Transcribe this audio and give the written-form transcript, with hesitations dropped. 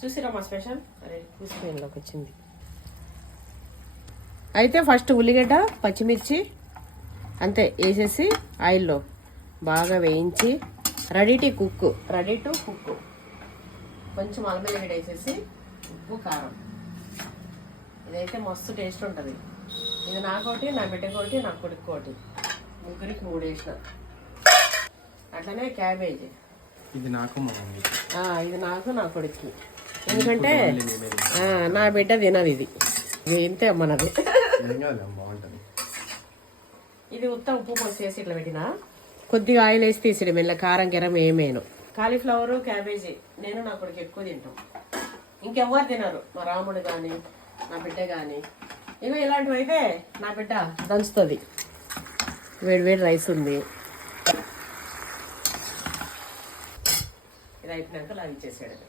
చూసిరా మా స్పెషల్. అరే స్క్రీన్లోకి వచ్చింది. అయితే ఫస్ట్ ఉల్లిగడ్డ పచ్చిమిర్చి అంతే వేసేసి ఆయిల్లో బాగా వేయించి రెడీ టు కుక్. కొంచెం అల్లం వెల్లిగడ్డ వేసేసి ఉప్పు కారం. ఇదైతే మస్తు టేస్ట్ ఉంటుంది. ఇది నాకోటి, నా బిడ్డకోటి, నా కొడుకోటి, ముగ్గురికి 3 వేసిన. అట్లనే క్యాబేజీ ఇది నాకు నా కొడుక్కి. ఎందుకంటే నా బిడ్డ తినదు ఇది ఇంతే మనది. ఇది ఉత్త ఉప్పు పోసి వేసి ఇట్లా పెట్టినా కొద్దిగా ఆయిల్ వేసి తీసిడు మెల్ల కారం గిరం ఏమేను. కాలీఫ్లవరు క్యాబేజీ నేను నా కొడుకు ఎక్కువ తింటాం. ఇంకెవ్వరు తినరు, మా రాముడు కానీ నా బిడ్డ కానీ. ఇగో ఇలాంటివి అయితే నా బిడ్డ దంచుతుంది. వేడి రైస్ ఉంది. ఇది అయిపోయినాక లాగిచ్చేసాడు.